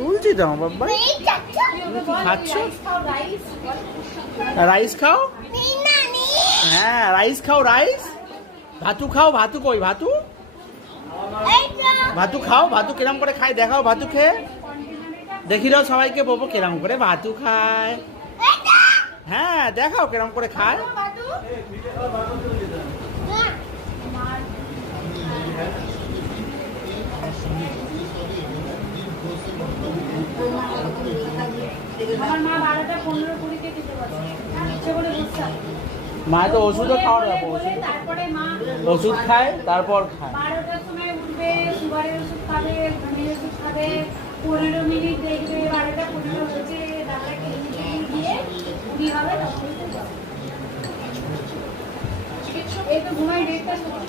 তুলছি তো বাবা। খাচ্ছ? রাইস খাও? হ্যাঁ রাইস খাও, রাইস। ভাতু খাও, ভাতু কই ভাতু? ভাতু খাও, ভাতু কিরম করে খায় দেখাও, ভাতু খেয়ে দেখি দাও সবাইকে, বলবো কিরম করে ভাতু খায়। হ্যাঁ দেখাও কিরম করে খায়। মা তো ওষুধও খাওয়ার ব্যাপার, ওষুধ খায় তারপর খায়। 12টার সময় উঠবে, সুগারের ওষুধ খাবে, ঘুমের ওষুধ খাবে, 15 মিনিট দেখবে, 12টা 15 হচ্ছে দাদা ক্লিনিকে গিয়ে উনি হবে তখন এই তো ঘুমাই 1:30টার সময়।